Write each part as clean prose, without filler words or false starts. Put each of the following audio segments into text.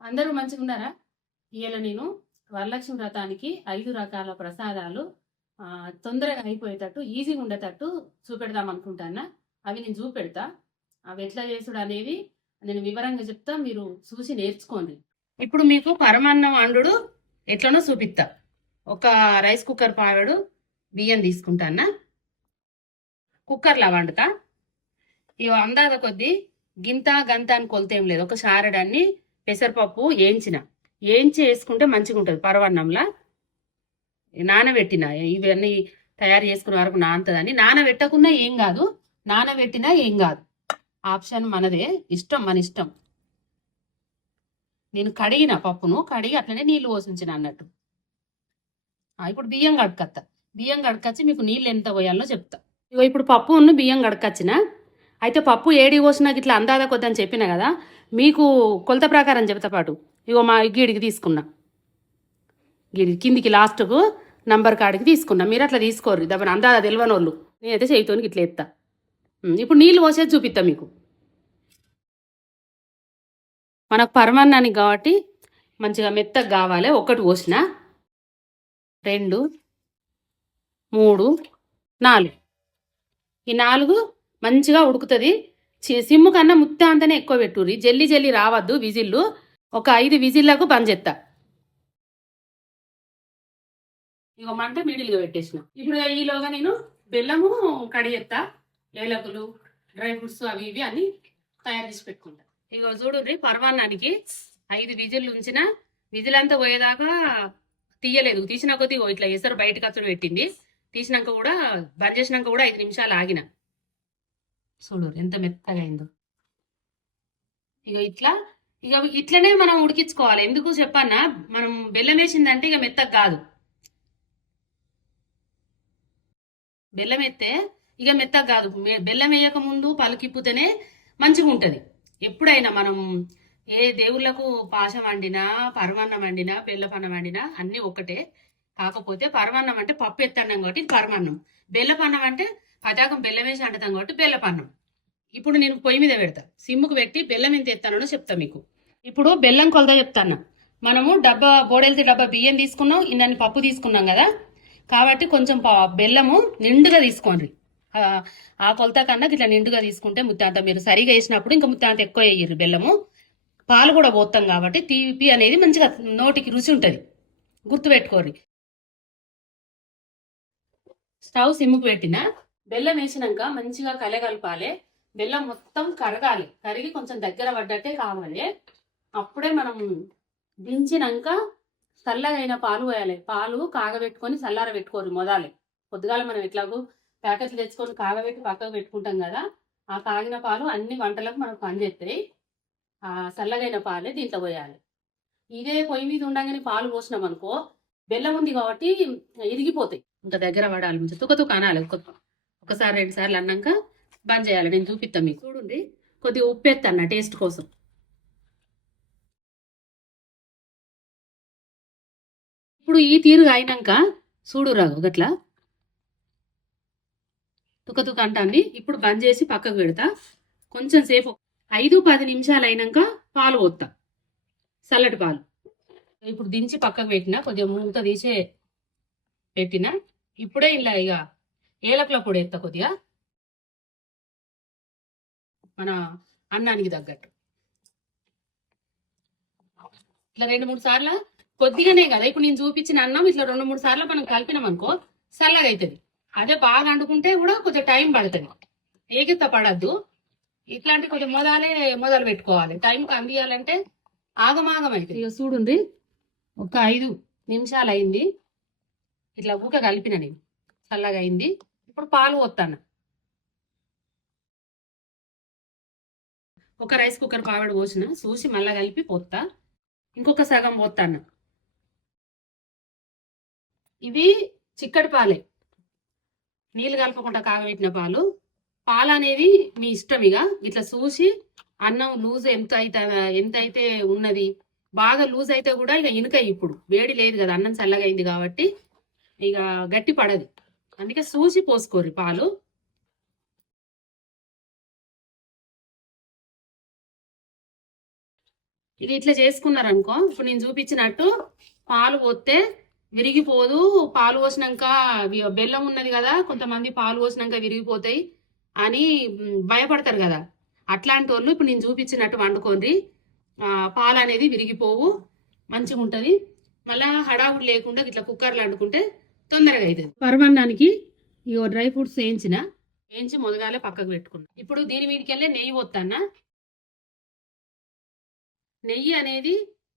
అందరూ మంచిగున్నారా? ఇయాల నేను వరలక్ష్మి వ్రతానికి 5 రకాల ప్రసాదాలు తొందరగా అయిపోయేటట్టు, ఈజీగా ఉండేటట్టు చూపెడదాం అనుకుంటాన్నా. అవి నేను చూపెడతా. అవి ఎట్లా చేసుడనేది నేను వివరంగా చెప్తా. మీరు చూసి నేర్చుకోండి. ఇప్పుడు మీకు పరమాన్నం వండుడు ఎట్లనో చూపిస్తా. ఒక రైస్ కుక్కర్ పావెడు బియ్యం తీసుకుంటానా. కుక్కర్లా వండుతా. ఇవి అందాక కొద్దీ గింత గంత అని కొలతేం లేదు. ఒక షారెడన్ని పెసరపప్పు ఏంచి వేసుకుంటే మంచిగా ఉంటుంది. పరవన్నంలా నానబెట్టిన ఇవన్నీ తయారు చేసుకునే వరకు నానుతుందని. నానబెట్టకున్నా ఏం కాదు, నానబెట్టినా ఏం కాదు. ఆప్షన్ మనదే, మన ఇష్టం. నేను కడిగిన పప్పును కడిగి అట్లనే నీళ్లు పోసించిన అన్నట్టు. ఇప్పుడు బియ్యం కడకచ్చి మీకు నీళ్ళు ఎంత పోయాలో చెప్తా. ఇగో ఇప్పుడు పప్పు ఉన్న బియ్యం కడకచ్చిన. అయితే పప్పు ఏడి పోసినాక ఇట్లా అందాదా కొద్దని చెప్పిన కదా, మీకు కొలత ప్రకారం చెప్తా పాటు. ఇగో మా గీడికి తీసుకున్నా, గీడి కిందికి లాస్ట్కు నంబర్ కాడికి తీసుకున్నా. మీరు అట్లా తీసుకోరు, దాని అందాదా తెలియని వాళ్ళు. నేనైతే చేయితోనికి ఇట్లా ఎత్తా. ఇప్పుడు నీళ్ళు పోసేది చూపిస్తా మీకు. మనకు పరమాన్నానికి కాబట్టి మంచిగా మెత్తగా కావాలి. 1 పోసిన, 2, 3, 4. ఈ 4 మంచిగా ఉడుకుతుంది. సిమ్ము కన్నా ముత్త అంతనే ఎక్కువ పెట్టుర్రి, జల్లి రావద్దు విజిల్లు. ఒక 5 విజిల్లకు బంద్ చేస్తా. ఇక మంట మిడిల్గా పెట్టేసిన. ఇప్పుడు ఈలోగా నేను బెల్లము కడిగేస్తా. ఏలకులు, డ్రై ఫ్రూట్స్ అవి ఇవి అన్ని తయారు చేసి పెట్టుకుంటా. ఇక చూడండి, పరమాన్నానికి 5 విజిల్లు ఉంచిన. విజిల్ అంతా పోయేదాకా తీయలేదు. తీసిన కొద్దీ ఇట్లా ఎసరు బయటకు అచ్చుడు పెట్టింది. తీసినాక కూడా బంద్ చేసినాక కూడా 5 నిమిషాలు ఆగిన. చూడు ఎంత మెత్తగా అయిందో. ఇక ఇట్లనే మనం ఉడికించుకోవాలి. ఎందుకు చెప్పన్నా, మనం బెల్లం వేసిందంటే ఇక మెత్తగా కాదు. బెల్లం వేస్తే ఇక మెత్తగా కాదు. బెల్లం వేయక ముందు పలుకిప్పుతేనే మంచిగా ఉంటుంది. ఎప్పుడైనా మనం ఏ దేవుళ్ళకు పాశం వండినా, పరమాన్నం వండినా, బెల్లపన్నం వండినా అన్నీ ఒకటే. కాకపోతే పరమాన్నం అంటే పప్పు ఎత్తన్నాం కాబట్టి పరమాన్నం, బెల్లపన్నం అంటే పటాకం బెల్లం వేసి వండుతాం కాబట్టి బెల్లపన్నం. ఇప్పుడు నేను పొయ్యి మీద పెడతా, సిమ్ముకు పెట్టి బెల్లం ఎంత ఎత్తానో చెప్తా మీకు. ఇప్పుడు బెల్లం కొలత చెప్తాను. మనము బోడెల్తి డబ్బా బియ్యం తీసుకున్నాం, ఇన్ని పప్పు తీసుకున్నాం కదా, కాబట్టి కొంచెం బెల్లము నిండుగా తీసుకోండి. ఆ కొలత కన్నా ఇట్లా నిండుగా తీసుకుంటే ముత్తాంత మీరు సరిగా వేసినప్పుడు ఇంకా ముత్తాంత ఎక్కువ వేయరు. బెల్లము పాలు కూడా పోతాం కాబట్టి తీపి అనేది మంచిగా నోటికి రుచి ఉంటుంది. గుర్తుపెట్టుకోరు. స్టవ్ సిమ్ముకు పెట్టిన, బెల్లం వేసినాక మంచిగా కలగలపాలి. బెల్లం మొత్తం కరగాలి. కరిగి కొంచెం దగ్గర పడ్డట్టే కావాలి. అప్పుడే మనం దించినాక చల్లగైన పాలు పోయాలి. పాలు కాగబెట్టుకొని చల్లార పెట్టుకోరు మొదలే. పొద్దుగాల మనం ఎట్లాగో ప్యాకెట్లు తెచ్చుకొని కాగబెట్టి పక్కకు పెట్టుకుంటాం కదా, ఆ కాగిన పాలు అన్ని వంటలకు మనకు పనిచేస్తాయి. ఆ చల్లగైన పాలే దీంట్లో పోయాలి. ఇదే పొయ్యి మీద ఉండగానే పాలు పోసినాం అనుకో, బెల్లం ఉంది కాబట్టి ఇరిగిపోతాయి. ఇంకా దగ్గర పడాలి, మంచిగా తుకతుక అనాలి. ఒకసారి 2 సార్లు అన్నాక బంద్ చేయాలి. నేను చూపిస్తాను మీకు. చూడండి, కొద్దిగా ఉప్పు ఎత్తన్న టేస్ట్ కోసం. ఇప్పుడు ఈ తీరుగా అయినాక చూడు రాగు గట్లా తుకతుక అంటాన్ని. ఇప్పుడు బంద్ చేసి పక్కకు పెడతా. కొంచెం సేపు 5-10 నిమిషాలు అయినాక పాలు పోతా, చల్లటి పాలు. ఇప్పుడు దించి పక్కకు పెట్టిన, కొద్దిగా మూత తీసే పెట్టిన. ఇప్పుడే ఇలా ఇక ఏలకుల పొడి ఎత్తా కొద్దిగా, మన అన్నానికి తగ్గట్టు. ఇట్లా 2-3 సార్లు, కొద్దిగానే కదా ఇప్పుడు నేను చూపించిన అన్నం ఇట్లా 2-3 సార్లు మనం కలిపినాం అనుకో చల్లగా అవుతుంది. అదే బాగా వండుకుంటే కూడా కొంచెం టైం పడుతుంది. ఏగిత పడద్దు. ఇట్లాంటి కొంచెం మొదలు పెట్టుకోవాలి. టైంకి అందియాలంటే ఆగమాగం అవుతుంది. ఇక చూడండి, ఒక 5 నిమిషాలు అయింది. ఇట్లా ఊక కలిపిన నేను, చల్లగా అయింది. ఇప్పుడు పాలు పోతాను. ఒక రైస్ కుక్కర్ పావడ పోసిన, చూసి మళ్ళా కలిపి పోతా. ఇంకొక సగం పోతాను. ఇవి చిక్కటి పాలే, నీళ్ళు కలపకుండా కాగబెట్టిన పాలు. పాలు అనేది మీ ఇష్టం. ఇక ఇట్లా చూసి అన్నం లూజ్ ఎంతైతే ఉన్నది, బాగా లూజ్ అయితే కూడా ఇక ఇనుక. ఇప్పుడు వేడి లేదు కదా, అన్నం చల్లగా అయింది కాబట్టి ఇక గట్టి పడదు. అందుకే చూసి పోసుకోరు పాలు. ఇది ఇట్లా చేసుకున్నారనుకో, ఇప్పుడు నేను చూపించినట్టు పాలు పోస్తే విరిగిపోదు. పాలు పోసినాక బెల్లం ఉన్నది కదా, కొంతమంది పాలు పోసినాక విరిగిపోతాయి అని భయపడతారు కదా. అట్లాంటి వాళ్ళు ఇప్పుడు నేను చూపించినట్టు వండుకోండి. పాలు అనేది విరిగిపోవు, మంచిగా ఉంటుంది. మళ్ళీ హడావుడి లేకుండా ఇట్లా కుక్కర్లో వండుకుంటే తొందరగా అవుతుంది. పరమాన్నానికి ఈ డ్రై ఫ్రూట్స్ వేయించి మొదగాలే పక్కకు పెట్టుకున్నా. ఇప్పుడు దీని మీదకి వెళ్ళి నెయ్యి పోతానా. నెయ్యి అనేది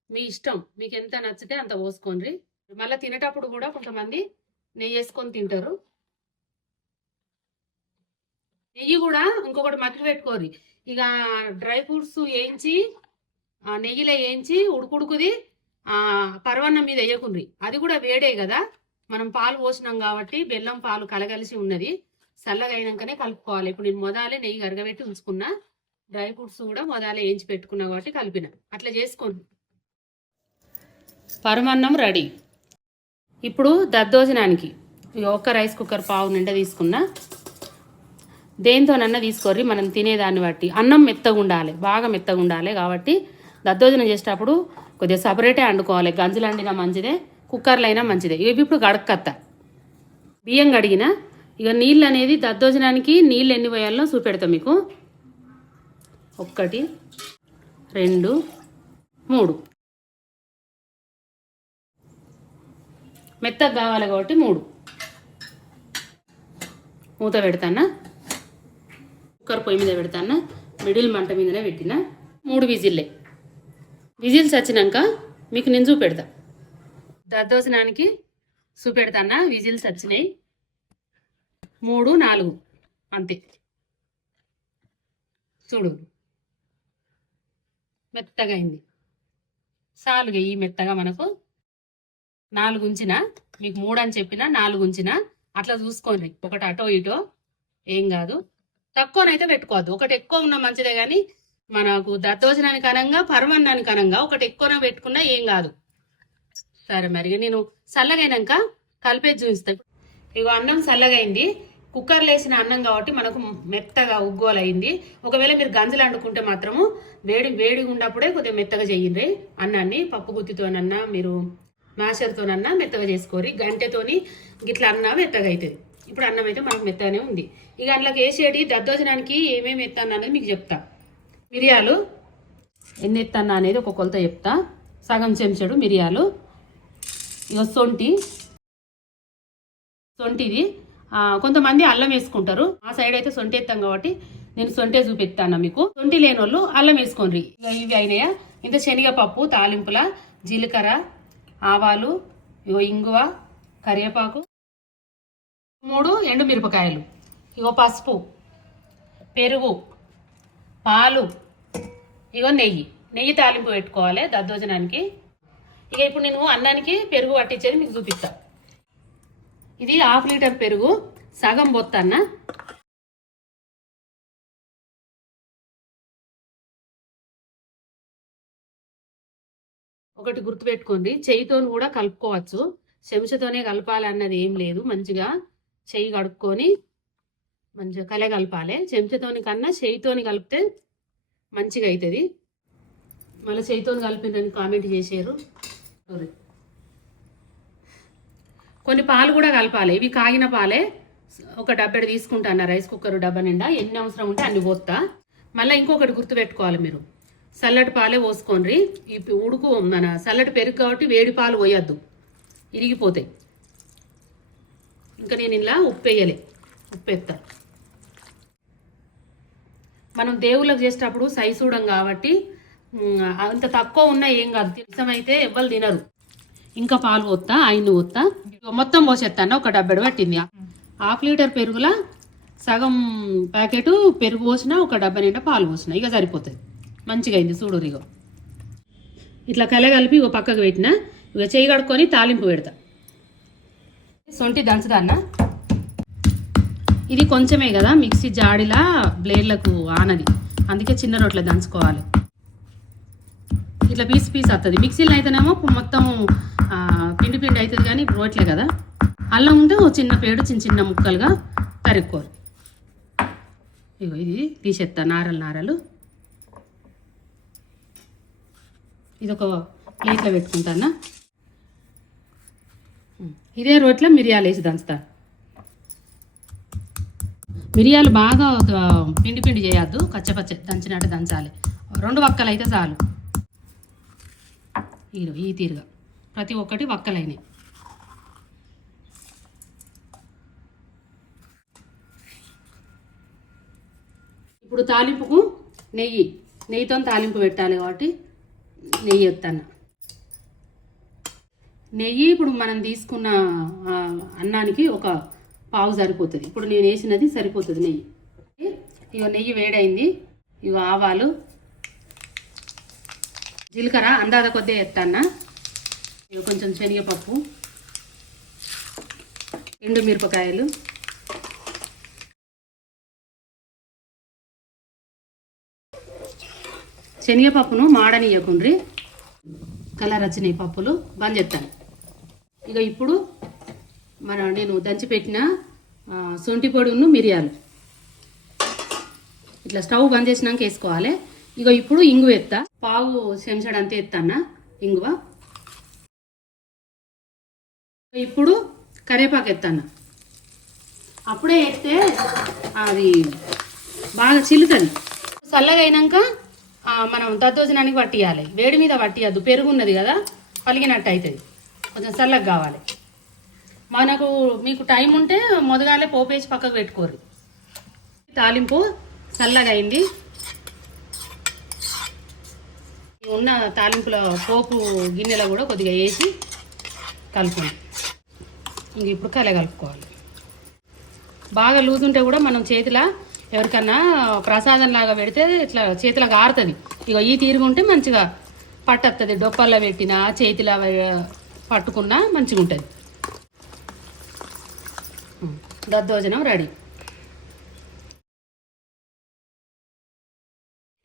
మీ ఇష్టం, మీకు ఎంత నచ్చితే అంత పోసుకోండి. మళ్ళీ తినేటప్పుడు కూడా కొంతమంది నెయ్యి వేసుకొని తింటారు. నెయ్యి కూడా ఇంకొకటి మట్టి పెట్టుకోరు. ఇక డ్రై ఫ్రూట్స్ వేయించి నెయ్యిలో వేయించి ఉడుకుడుకుది పరవన్నం మీద వేయకుండ్రి. అది కూడా వేడే కదా, మనం పాలు పోసినాం కాబట్టి బెల్లం పాలు కలగలిసి ఉన్నది. చల్లగా అయినాకనే కలుపుకోవాలి. ఇప్పుడు నేను మొదలే నెయ్యి కరగబెట్టి ఉంచుకున్నా, డ్రై ఫ్రూట్స్ కూడా మొదలే వేయించి పెట్టుకున్నా కాబట్టి కలిపిన. అట్లా చేసుకోండి. పరమాన్నం రెడీ. ఇప్పుడు దద్దోజనానికి ఒక్క రైస్ కుక్కర్ పావు నిండా తీసుకున్నా. దేంతోనన్నా తీసుకోర్రి, మనం తినేదాన్ని బట్టి. అన్నం మెత్తగా ఉండాలి, బాగా మెత్తగా ఉండాలి కాబట్టి దద్దోజనం చేసేటప్పుడు కొద్దిగా సపరేటే వండుకోవాలి. గంజులు వండినా మంచిదే, కుక్కర్లో అయినా మంచిదే. ఇవి ఇప్పుడు గడక్కత్త బియ్యం కడిగిన. ఇక నీళ్ళు అనేది దద్దోజనానికి నీళ్ళు ఎన్ని పోయాలో చూపెడతాం మీకు. 1 2 3 మెత్తగా కావాలి కాబట్టి 3 మూత పెడతానా. కుక్కర్ పొయ్యి మీద పెడతానా, మిడిల్ మంట మీదనే పెట్టిన. 3 విజిల్లే. విజిల్స్ వచ్చినాక మీకు నేను చూపెడతా. దద్దోజనానికి చూపెడతానా. విజిల్స్ వచ్చినాయి 3 4 అంతే. చూడు మెత్తగా అయింది. సాలుగా ఈ మెత్తగా మనకు 4 ఉంచిన, మీకు 3 అని చెప్పిన 4 ఉంచిన. అట్లా చూసుకోండి, ఒకటి అటో ఇటో ఏం కాదు. తక్కువనైతే పెట్టుకోవద్దు. ఒకటి ఎక్కువ ఉన్న మంచిదే, కానీ మనకు దద్దోజనానికి అనంగా పరమాన్నానికి అనంగా ఒకటి ఎక్కువ పెట్టుకున్నా ఏం కాదు. సరే మరి నేను చల్లగైనాక కలిపేది చూపిస్తాను. ఇగో అన్నం చల్లగైంది. కుక్కర్లో వేసిన అన్నం కాబట్టి మనకు మెత్తగా ఉగ్గోలైంది. ఒకవేళ మీరు గంజలు వండుకుంటే మాత్రము వేడిగా ఉన్నప్పుడే కొద్దిగా మెత్తగా చెయ్యండి అన్నాన్ని. పప్పు గుత్తితోనన్నా మీరు మ్యాషర్తోనన్నా మెత్తగా చేసుకోరి. గంటెతోని గిట్లా అన్నా మెత్తగా అవుతుంది. ఇప్పుడు అన్నం అయితే మనకు మెత్తగానే ఉంది. ఇక అందులోకి వేసేటి దద్దోజనానికి ఏమేమి ఎత్తాను అనేది మీకు చెప్తా. మిరియాలు ఎన్ని ఎత్తాను అనేది ఒక కొలత చెప్తా. సగం చెంచాడు మిరియాలు. ఇక సొంటిది కొంతమంది అల్లం వేసుకుంటారు. ఆ సైడ్ అయితే సొంటి ఎత్తాం కాబట్టి నేను సొంటే చూపెత్తాను మీకు. సొంటి లేని వాళ్ళు అల్లం వేసుకోండి. ఇక ఇవి అయినాయా. ఇంత శనగపప్పు తాలింపుల, జీలకర్ర, ఆవాలు, ఇగో ఇంగువ, కరివేపాకు, 3 ఎండుమిరపకాయలు, ఇగో పసుపు, పెరుగు, పాలు, ఇగో నెయ్యి తాలింపు పెట్టుకోవాలి దద్దోజనానికి. ఇక ఇప్పుడు నేను అన్నానికి పెరుగు పట్టించేది మీకు చూపిస్తా. ఇది 1/2 లీటర్ పెరుగు, సగం బొత్తన్న. ఒకటి గుర్తుపెట్టుకోండి, చెయ్యితోని కూడా కలుపుకోవచ్చు. చెంచాతోనే కలపాలన్నది ఏం లేదు. మంచిగా చెయ్యి కడుక్కొని మంచిగా కలపాలి. చెంచాతోని కన్నా చెయ్యితోని కలిపితే మంచిగా అవుతుంది. మళ్ళీ చెయ్యితోని కలిపిందని కామెంట్ చేశారు. కొన్ని పాలు కూడా కలపాలి. ఇవి కాగిన పాలే. ఒక డబ్బెడు తీసుకుంటాను, రైస్ కుక్కర్ డబ్బా నిండా. ఎన్ని అవసరం ఉంటే అన్ని పోతా. మళ్ళీ ఇంకొకటి గుర్తుపెట్టుకోవాలి, మీరు చల్లటి పాలే పోసుకోండి. ఈ ఉడుకు మన చల్లటి పెరుగు కాబట్టి వేడి పాలు పోయొద్దు, ఇరిగిపోతాయి. ఇంకా నేను ఇలా ఉప్పు వేయలే, ఉప్పు ఎత్తా. మనం దేవుళ్ళకి చేసేటప్పుడు సై చూడం కాబట్టి అంత తక్కువ ఉన్నా ఏం కాదు. ఇష్టమైతే ఎవ్వరు తినరు. ఇంకా పాలు పోతా, ఆయన పోతా. మొత్తం పోసేస్తాను. ఒక డబ్బెడు పట్టింది. 1/2 లీటర్ పెరుగుల సగం ప్యాకెట్ పెరుగు పోసిన, ఒక డబ్బా నిండా పాలు పోసిన. ఇక సరిపోతుంది. మంచిగా అయింది చూడు. ఇగో ఇట్లా కలగలిపి ఇగో పక్కకు పెట్టిన. ఇక చేయి కడుక్కొని తాలింపు పెడతా. సొంటి దంచుదాన్న. ఇది కొంచెమే కదా, మిక్సీ జాడిలా బ్లేడ్లకు ఆనది, అందుకే చిన్న రోట్లో దంచుకోవాలి. ఇట్లా పీస్ వస్తుంది. మిక్సీలో అయితేనేమో మొత్తం పిండి అవుతుంది, కానీ రోట్లే కదా. అల్లం ఉంటే ఓ చిన్న పేడు చిన్న ముక్కలుగా తరుక్కోరు. ఇగో ఇది తీసేస్తా, నారలు. ఇది ఒక ప్లేట్లో పెట్టుకుంటానా. ఇదే రోట్లో మిరియాలు వేసి దంచుతా. మిరియాలు బాగా పిండి పిండి చేయొద్దు, కచ్చపచ్చ దంచినట్టు దంచాలి. 2 వక్కలు అయితే చాలు. ఈ తీరుగా ప్రతి ఒక్కటి వక్కలైనవి. ఇప్పుడు తాలింపుకు నెయ్యితో తాలింపు పెట్టాలి కాబట్టి నెయ్యి ఎత్తాను. నెయ్యి ఇప్పుడు మనం తీసుకున్న అన్నానికి ఒక పావు సరిపోతుంది. ఇప్పుడు నేను వేసినది సరిపోతుంది నెయ్యి. ఇక నెయ్యి వేడైంది. ఇక ఆవాలు, జీలకర్ర అందాద కొద్దిగా ఎత్తాన్న. ఇక కొంచెం శనగపప్పు, ఎండుమిరపకాయలు, శనగపప్పును మాడనీయకుండ్రి, కలర్ వచ్చినాయి పప్పులు బంద్ చేస్తాను. ఇక ఇప్పుడు నేను దంచిపెట్టిన సొంటి పొడిను మిరియాలు ఇట్లా స్టవ్ బంద్ చేసినాక వేసుకోవాలి. ఇక ఇప్పుడు ఇంగువ ఎత్తా, పావు చెంచాడు అంతే ఎత్తానా ఇంగువ. ఇప్పుడు కరివేపాకు ఎత్తాను. అప్పుడే ఎత్తే అది బాగా చిల్లుతుంది. చల్లగా అయినాక మనం దద్దోజనానికి పట్టియాలి. వేడి మీద పట్టియద్దు, పెరుగు ఉన్నది కదా పలిగినట్టు అవుతుంది. కొంచెం చల్లగా కావాలి. మీకు టైం ఉంటే మొదగాలే పోపేసి పక్కకు పెట్టుకోరు. తాలింపు చల్లగా అయింది. ఉన్న తాలింపుల పోపు గిన్నెలో కూడా కొద్దిగా వేసి కలుపుకోండి. ఇంక ఇప్పుడు కలుపుకోవాలి. బాగా లూజ్ ఉంటే కూడా మనం చేతిలో ఎవరికన్నా ప్రసాదం లాగా పెడితే ఇట్లా చేతిలో ఆరుతుంది. ఇక ఈ తీరుగుంటే మంచిగా పట్టస్తుంది. డొప్పల్లో పెట్టినా చేతిలో పట్టుకున్నా మంచిగా ఉంటుంది. దద్దోజనం రెడీ.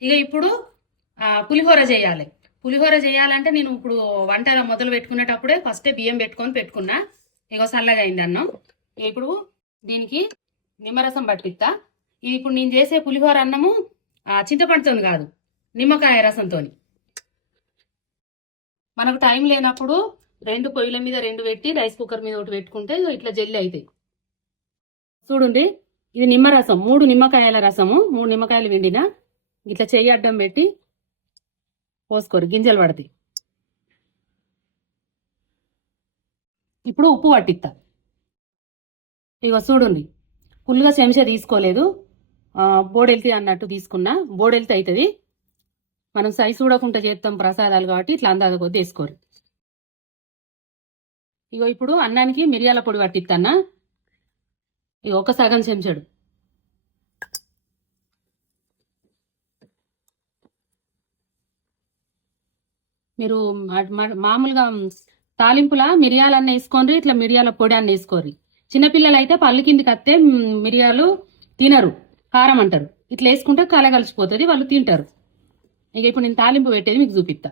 ఇక ఇప్పుడు పులిహోర చేయాలి. పులిహోర చేయాలంటే నేను ఇప్పుడు వంట మొదలు పెట్టుకునేటప్పుడే ఫస్టే బియ్యం పెట్టుకున్నా. ఇక చల్లగా అయింది అన్నం. ఇప్పుడు దీనికి నిమ్మరసం పట్టిస్తా. ఇది ఇప్పుడు నేను చేసే పులిహోర అన్నము చింతపండుతో కాదు, నిమ్మకాయ రసంతో. మనకు టైం లేనప్పుడు 2 పొయ్యిల మీద 2 పెట్టి రైస్ కుక్కర్ మీద ఒకటి పెట్టుకుంటే ఇట్లా జల్లి అవుతాయి. చూడండి, ఇది నిమ్మరసం, 3 నిమ్మకాయల రసము. 3 నిమ్మకాయలు పిండిన ఇట్లా చెయ్యి అడ్డం పెట్టి పోసుకోరు, గింజలు పడతాయి. ఇప్పుడు ఉప్పు పట్టిస్తా. ఇక చూడండి, ఫుల్గా చెంచా తీసుకోలేదు, బోడెల్తి అన్నట్టు తీసుకున్నా. బోడెల్తి అవుతుంది. మనం సైజు చూడకుండా చేస్తాం ప్రసాదాలు కాబట్టి ఇట్లా అందాజ కొద్ది వేసుకోరు. ఇగో ఇప్పుడు అన్నానికి మిరియాల పొడి పట్టిస్తానా. ఇక ఒక సగం చెంచాడు. మీరు మామూలుగా తాలింపులా మిరియాలన్నీ వేసుకోండి, ఇట్లా మిరియాల పొడి అన్నీ వేసుకోర్రి. చిన్నపిల్లలు అయితే పళ్ళు కిందికి వస్తే మిరియాలు తినరు, కారం అంటారు. ఇట్లా వేసుకుంటే కలగలిసిపోతుంది, వాళ్ళు తింటారు. ఇక ఇప్పుడు నేను తాలింపు పెట్టేది మీకు చూపిస్తా.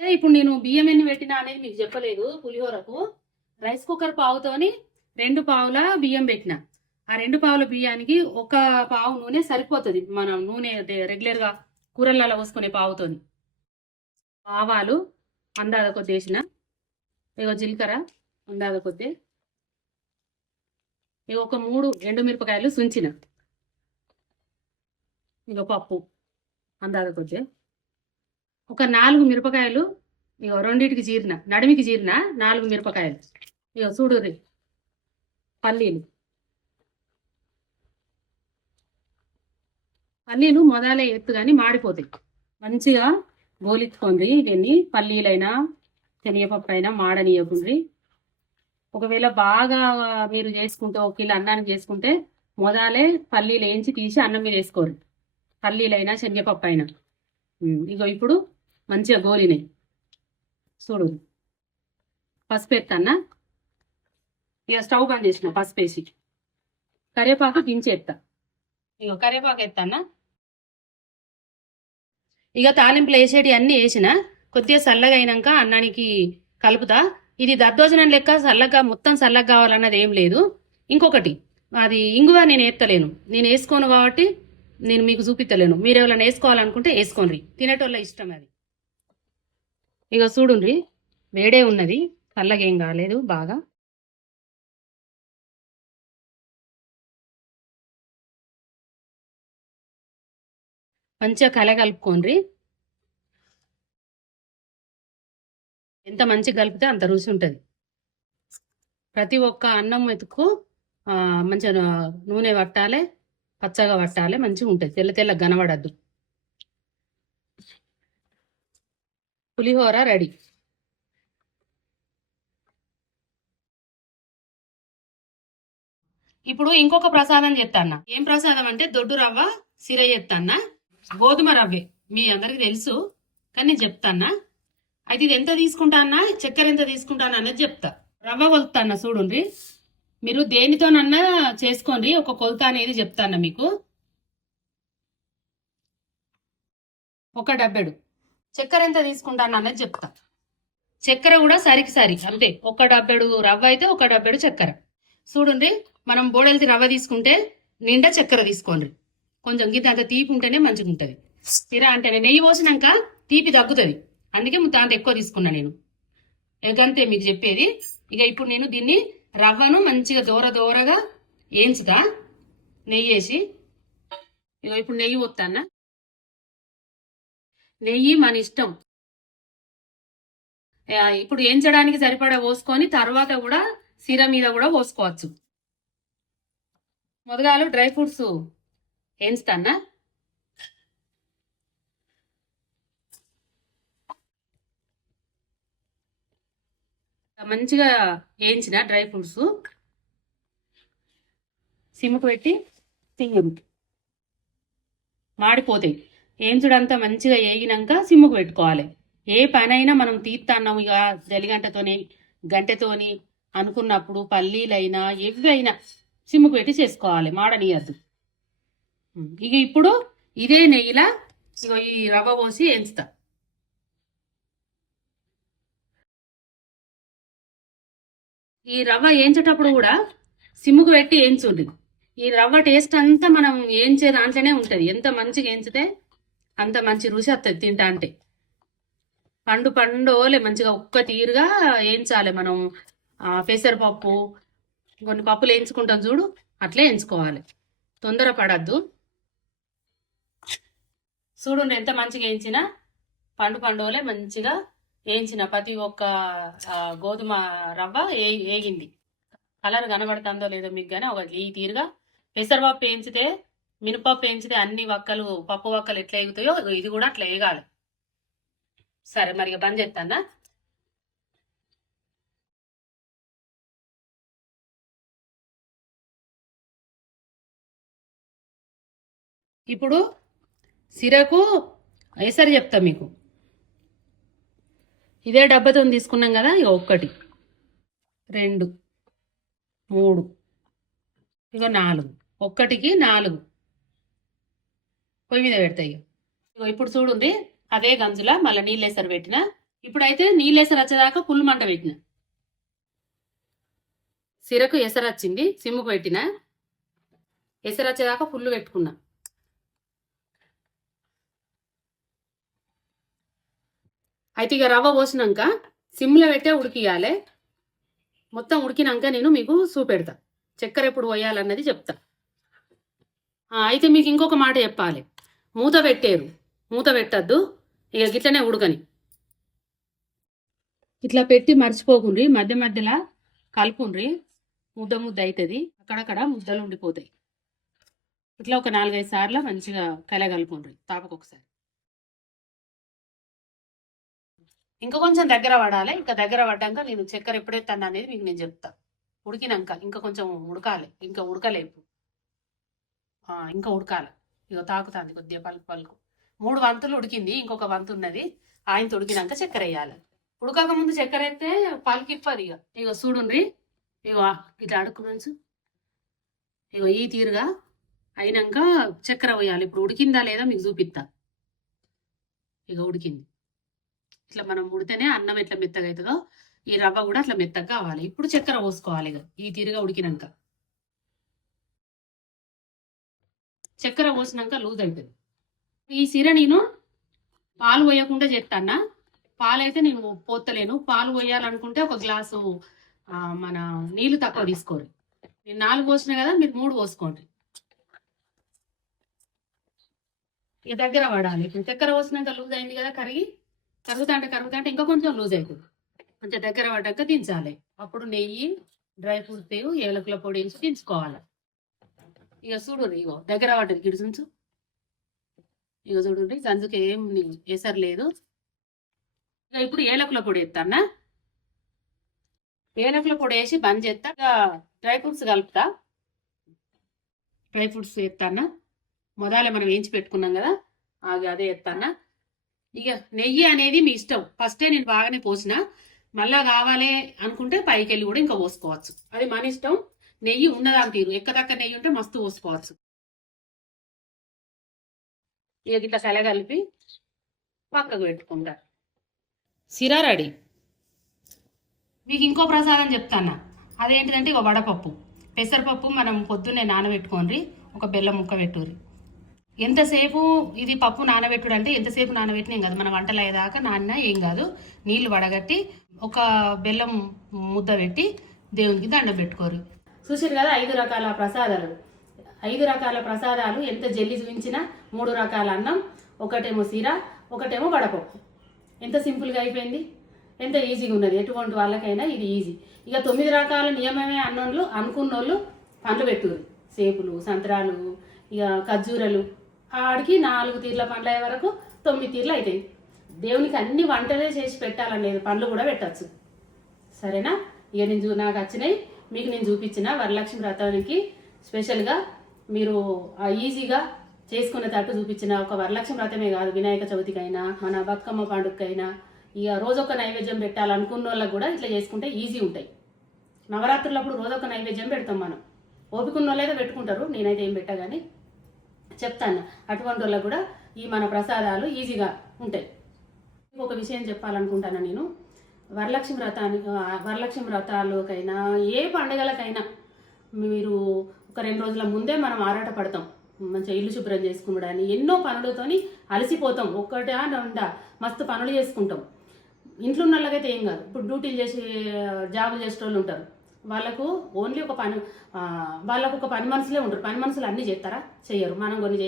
ఇప్పుడు నేను బియ్యం ఎన్ని పెట్టినా అనేది మీకు చెప్పలేదు. పులిహోరకు రైస్ కుక్కర్ పావుతోని 2 పావుల బియ్యం పెట్టిన. ఆ 2 పావుల బియ్యానికి 1 పావు నూనె సరిపోతుంది. మనం నూనె రెగ్యులర్గా కూరలలో పోసుకునే పావుతోని. ఆవాలు అందాద కొద్ది వేసిన, ఇక జీలకర్ర అందాద కొద్ది, ఇక ఒక 3 ఎండుమిరపకాయలు సుంచిన, ఇక పప్పు అందాద కొద్ది, ఒక 4 మిరపకాయలు, ఇక రెండింటికి జీరిన నడిమికి జీరిన 4 మిరపకాయలు. ఇక చూడుర్రి, పల్లీలు మొదలే ఎత్తు కానీ మాడిపోతాయి. మంచిగా గోలిచ్చుకోండి. ఇవన్నీ పల్లీలైనా శనగపప్పు అయినా మాడనీయకుండ్రి. ఒకవేళ బాగా మీరు చేసుకుంటే 1 కిలో అన్నానికి చేసుకుంటే మొదలే పల్లీలు వేయించి తీసి అన్నం మీద వేసుకోరు, పల్లీలైనా శనగపప్పు అయినా. ఇగో ఇప్పుడు మంచిగా గోలినాయి. చూడు, పసుపు ఎత్తన్నా. ఇక స్టవ్ బంద్ చేసిన, పసుపు వేసి కరివేపాకు దించి ఎత్తా. ఇక కరివేపాకు ఎత్తన్నా. ఇక తాలింపులు వేసేటి అన్నీ వేసిన, కొద్దిగా చల్లగా అయినాక అన్నానికి కలుపుతా. ఇది దద్దోజనం లెక్క చల్లగా మొత్తం చల్లగా కావాలన్నది ఏం లేదు. ఇంకొకటి, అది ఇంగువ నేను ఎత్తలేను, నేను వేసుకోను కాబట్టి నేను మీకు చూపిస్తలేను. మీరు ఎవరైనా వేసుకోవాలనుకుంటే వేసుకోండి, తినేటోళ్ళ ఇష్టం అది. ఇక చూడుండ్రి, వేడే ఉన్నది, చల్లగేం కాలేదు బాగా. మంచిగా కలగలుపుకోండి. ఎంత మంచిగా కలిపితే అంత రుచి ఉంటుంది. ప్రతి ఒక్క అన్నం మెతుకు మంచిగా నూనె పట్టాలి, పచ్చగా పట్టాలి, మంచిగా ఉంటుంది, తెల్ల తెల్ల కనబడద్దు. పులిహోర రెడీ. ఇప్పుడు ఇంకొక ప్రసాదం చేస్తాన్న. ఏం ప్రసాదం అంటే దొడ్డు రవ్వ సిర చేస్తాన్న. గోధుమ రవ్వే, మీ అందరికి తెలుసు, కానీ నేను చెప్తాన్నా. అయితే ఇది ఎంత తీసుకుంటానా, చక్కెర ఎంత తీసుకుంటానా అనేది చెప్తా. రవ్వ కొలుతాన్న చూడుండ్రి. మీరు దేనితోనన్నా చేసుకోండి, ఒక కొలత అనేది చెప్తాను మీకు. ఒక డబ్బెడు. చక్కెర ఎంత తీసుకుంటాను అనేది చెప్తా. చక్కెర కూడా సరికి సరి అంతే, ఒక డబ్బెడు రవ్వ అయితే ఒక డబ్బెడు చక్కెర. చూడండి, మనం బోడెలకి రవ్వ తీసుకుంటే నిండా చక్కెర తీసుకోండి. కొంచెం గిద్ద అంత తీపి ఉంటేనే మంచిగా ఉంటుంది. సిరా అంటే నెయ్యి పోసినాక తీపి తగ్గుతుంది, అందుకే అంత ఎక్కువ తీసుకున్నా నేను. ఎగంతే మీకు చెప్పేది. ఇక ఇప్పుడు నేను దీన్ని రవ్వను మంచిగా దోరగా వేయించుతా నెయ్యి వేసి. ఇక ఇప్పుడు నెయ్యి పోతాన్న. నెయ్యి మన ఇష్టం. ఇప్పుడు వేయించడానికి సరిపడా పోసుకొని తర్వాత కూడా సిర మీద కూడా పోసుకోవచ్చు. మొదగాలు డ్రై ఫ్రూట్స్ వేయించుతాన్నా. మంచిగా వేయించిన డ్రై ఫ్రూట్స్ సిమ్కు పెట్టి తీయరు, మాడిపోతాయి. వేయించుడంతా మంచిగా వేగినాక సిమ్ముకు పెట్టుకోవాలి. ఏ పనైనా మనం తీస్తాన్నాం ఇక జలిగంటతోని గంటతోని అనుకున్నప్పుడు పల్లీలైనా ఎవైనా సిమ్ముకు పెట్టి చేసుకోవాలి, మాడనీయద్దు. ఇక ఇప్పుడు ఇదే నెయ్యిలా ఇక ఈ రవ్వ పోసి వేయించుతా. ఈ రవ్వ వేయించేటప్పుడు కూడా సిమ్ముకు పెట్టి వేయించుండి. ఈ రవ్వ టేస్ట్ అంతా మనం వేయించే దాంట్లోనే ఉంటుంది. ఎంత మంచిగా వేయించితే అంత మంచి రుచి వస్తుంది తింటా అంటే. పండులే మంచిగా ఒక్క తీరుగా వేయించాలి. మనం పెసరపప్పు కొన్ని పప్పులు వేయించుకుంటాం చూడు, అట్లే వేయించుకోవాలి, తొందర పడద్దు. చూడండి ఎంత మంచిగా వేయించిన పండులే మంచిగా వేయించిన ప్రతి ఒక్క గోధుమ రవ్వ వేగింది. కలర్ కనబడుతుందో లేదో మీకు, కానీ ఒక ఈ తీరుగా పెసరపప్పు వేయించితే మినపప్పు వేయించితే అన్ని వక్కలు పప్పు వక్కలు ఎట్లా ఎగుతాయో ఇది కూడా అట్లా వేగాలి. సరే మరి బంద్ చేస్తానా. ఇప్పుడు సిరకు ఎసరు చెప్తా మీకు. ఇదే డబ్బాతో తీసుకున్నాం కదా, ఇక 1 2 3 ఇక 4, 1కి 4 పొయ్యి మీద పెడతాయి. ఇక ఇప్పుడు చూడండి, అదే గంజులా మళ్ళీ నీళ్ళేసరు పెట్టిన. ఇప్పుడైతే నీళ్ళేసరు వచ్చేదాకా ఫుల్ మంట పెట్టిన. సిరకు ఎసరు వచ్చింది, సిమ్ముకు పెట్టిన. ఎసరు వచ్చేదాకా ఫుల్ పెట్టుకున్నా. అయితే ఇక రవ్వ పోసినాక సిమ్లో పెట్టే ఉడికియాలి. మొత్తం ఉడికినాక నేను మీకు చూపెడతా, చక్కెర ఎప్పుడు పోయాలన్నది చెప్తా. అయితే మీకు ఇంకొక మాట చెప్పాలి, మూత పెట్టేరు, మూత పెట్టద్దు, ఇక గిట్లనే ఉడకని. ఇట్లా పెట్టి మర్చిపోకుండ్రి, మధ్య మధ్యలో కలుపుండ్రి, ముద్ద అవుతుంది, అక్కడక్కడ ముద్దలు ఉండిపోతాయి. ఇట్లా ఒక 4-5 సార్లు మంచిగా కలగలుపుండ్రి తాపకొకసారి. ఇంకా కొంచెం దగ్గర పడాలి. ఇంకా దగ్గర పడ్డాక నేను చక్కెర ఎప్పుడెత్తాను అనేది మీకు నేను చెప్తా. ఉడికినాక ఇంకా కొంచెం ఉడకాలి, ఇంకా ఉడకలేపు, ఇంకా ఉడకాలి. ఇక తాకుతుంది కొద్దిగా పలుకు 3 వంతులు ఉడికింది, ఇంకొక వంతు ఉన్నది. ఆయన ఉడికినాక చక్కెర వేయాలి. ఉడకక ముందు చక్కెర అయితే పలికిప్పది. ఇక చూడుండ్రి, ఇక ఇట్లా అడుగు నుంచి ఇక ఈ తీరుగా అయినాక చక్కెర పోయాలి. ఇప్పుడు ఉడికిందా లేదా మీకు చూపిస్తా. ఇక ఉడికింది. ఇట్లా మనం ఉడితేనే అన్నం ఎట్లా మెత్తగా అవుతుందో ఈ రవ్వ కూడా అట్లా మెత్తగా కావాలి. ఇప్పుడు చక్కెర పోసుకోవాలి. ఇక ఈ తీరుగా ఉడికినాక చక్కెర పోసినాక లూజ్ అవుతుంది. ఈ సిర నేను పాలు పోయకుండా చేస్తానా, పాలు అయితే నేను పోతలేను. పాలు పోయాలనుకుంటే ఒక గ్లాసు మన నీళ్లు తక్కువ తీసుకోరు. నేను 4 పోసిన కదా, మీరు 3 పోసుకోండి. ఇక దగ్గర పడాలి. ఇప్పుడు చక్కెర పోసినాక లూజ్ అయింది కదా, కరుగుతా అంటే ఇంకా కొంచెం లూజ్ అవుతుంది. కొంచెం దగ్గర పడ్డాక దించాలి. అప్పుడు నెయ్యి, డ్రై ఫ్రూట్స్, ఏలకుల పొడి వేసి దించుకోవాలి. ఇక చూడు, ఇగో దగ్గర పడ్డది గిడుచుంచు. ఇక చూడండి, గంజుకి ఏం ఎసరు లేదు. ఇక ఇప్పుడు ఏలకుల పొడి వేస్తానా. ఏలకుల పొడి వేసి బంద్ చేస్తా. ఇక డ్రై ఫ్రూట్స్ కలుపుతా. డ్రై ఫ్రూట్స్ వేస్తానా. మొదలే మనం వేయించి పెట్టుకున్నాం కదా, అదే వేస్తానా. ఇక నెయ్యి అనేది మీ ఇష్టం. ఫస్టే నేను బాగానే పోసిన, మళ్ళా కావాలి అనుకుంటే పైకి వెళ్ళి కూడా ఇంకా పోసుకోవచ్చు. అది మన ఇష్టం. నెయ్యి ఉన్నదాని తీరు. ఎక్కదక్క నెయ్యి ఉంటే మస్తు పోసుకోవచ్చు. ఇక ఇట్లా కలగలిపి పక్కకు పెట్టుకుంటా. సిరా రెడీ. మీకు ఇంకో ప్రసాదం చెప్తాను. అదేంటిదంటే ఇక వడపప్పు, పెసరపప్పు మనం పొద్దున్నే నానబెట్టుకోండి. ఒక బెల్లం ముక్క పెట్టుర్రి. ఎంతసేపు ఇది పప్పు నానబెట్టుడు అంటే ఎంతసేపు నానబెట్టినా ఏం కాదు. మన వంటలు అయ్యేదాకా నాన్న ఏం కాదు. నీళ్లు వడగట్టి ఒక బెల్లం ముద్ద పెట్టి దేవునికి దండం పెట్టుకోరు. చూసారు కదా 5 రకాల ప్రసాదాలు. 5 రకాల ప్రసాదాలు ఎంత జల్లి చూపించినా 3 రకాల అన్నం, ఒకటేమో సిర, ఒకటేమో వడపప్పు. ఎంత సింపుల్గా అయిపోయింది, ఎంత ఈజీగా ఉన్నది. ఎటువంటి వాళ్ళకైనా ఇది ఈజీ. ఇక 9 రకాల నియమమే అన్నంలో అనుకున్నోళ్ళు పండ్లు పెట్టురు. సేపులు, సంత్రాలు, ఇక ఖర్జూరలు, ఆడికి 4 తీర్ల పండ్లు అయ్యే వరకు 9 తీర్లు అవుతాయి. దేవునికి అన్ని వంటలే చేసి పెట్టాలనేది, పండ్లు కూడా పెట్టచ్చు. సరేనా? ఇక నేను నాకు వచ్చినాయి మీకు నేను చూపించిన వరలక్ష్మి వ్రతానికి స్పెషల్గా మీరు ఈజీగా చేసుకునేటట్టు చూపించిన ఒక వరలక్ష్మి వ్రతమే కాదు, వినాయక చవితికైనా మన బతుకమ్మ పండుగకైనా ఇక రోజొక నైవేద్యం పెట్టాలనుకున్న వాళ్ళకి కూడా ఇట్లా చేసుకుంటే ఈజీ ఉంటాయి. నవరాత్రులప్పుడు రోజొక నైవేద్యం పెడతాం మనం. ఓపిక ఉన్న వాళ్ళైతే పెట్టుకుంటారు, నేనైతే ఏం పెట్టా కానీ చెప్తాను. అటువంటి వాళ్ళకు కూడా ఈ మన ప్రసాదాలు ఈజీగా ఉంటాయి. ఒక విషయం చెప్పాలనుకుంటాను నేను. వరలక్ష్మి వ్రతాలకైనా ఏ పండుగలకైనా మీరు ఒక 2 రోజుల ముందే మనం ఆరాట పడతాం. మంచిగా ఇల్లు శుభ్రం చేసుకున్నాడని ఎన్నో పనులతోని అలసిపోతాం. ఒక్కటా 2 మస్తు పనులు చేసుకుంటాం. ఇంట్లో ఉన్న వాళ్ళకైతే ఏం కాదు. ఇప్పుడు డ్యూటీలు చేసి జాబులు చేసే వాళ్ళు ఉంటారు. వాళ్ళకు ఓన్లీ వాళ్ళకు ఒక పని మనుషులే ఉంటారు. పని మనుషులు అన్నీ చేస్తారా? చేయరు. మనం కొన్ని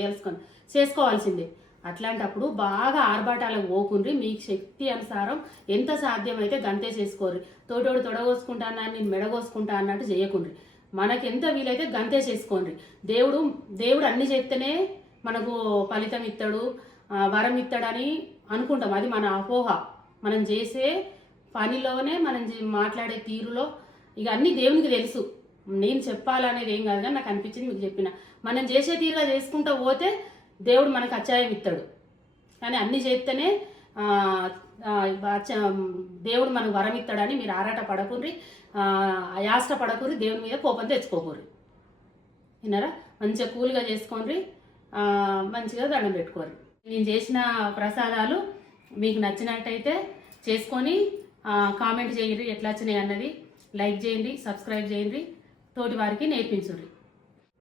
చేసుకోవాల్సిందే. అట్లాంటప్పుడు బాగా ఆర్భాటాలకు పోకుండ్రి. మీకు శక్తి అనుసారం ఎంత సాధ్యమైతే గంతే చేసుకోర్రి. తోటోడు తొడగోసుకుంటానా, నేను మెడగోసుకుంటా అన్నట్టు చేయకుండ్రి. మనకి ఎంత వీలైతే గంతే చేసుకోండి. దేవుడు అన్ని చేస్తేనే మనకు ఫలితం ఇస్తాడు, వరం ఇస్తాడని అనుకుంటాం. అది మన అపోహ. మనం చేసే పనిలోనే, మనం మాట్లాడే తీరులో ఇక అన్ని దేవునికి తెలుసు. నేను చెప్పాలనేది ఏం కాదు, కానీ నాకు అనిపించింది మీకు చెప్పిన. మనం చేసే తీరుగా చేసుకుంటూ పోతే దేవుడు మనకు అచ్చాయం ఇస్తాడు. కానీ అన్ని చేస్తేనే దేవుడు మనకు వరం ఇస్తాడని మీరు ఆరాట పడకుర్రి, యాస్ట పడకుర్రి, దేవుని మీద కోపం తెచ్చుకోకూర్రి. విన్నారా? మంచిగా కూల్గా చేసుకోండి, మంచిగా దండం పెట్టుకోరు. నేను చేసిన ప్రసాదాలు మీకు నచ్చినట్టయితే చేసుకొని కామెంట్ చేయండి ఎట్లా వచ్చినాయి అన్నది. లైక్ చేయండి, సబ్స్క్రైబ్ చేయండి, తోటి వారికి నేర్పించుర్రి.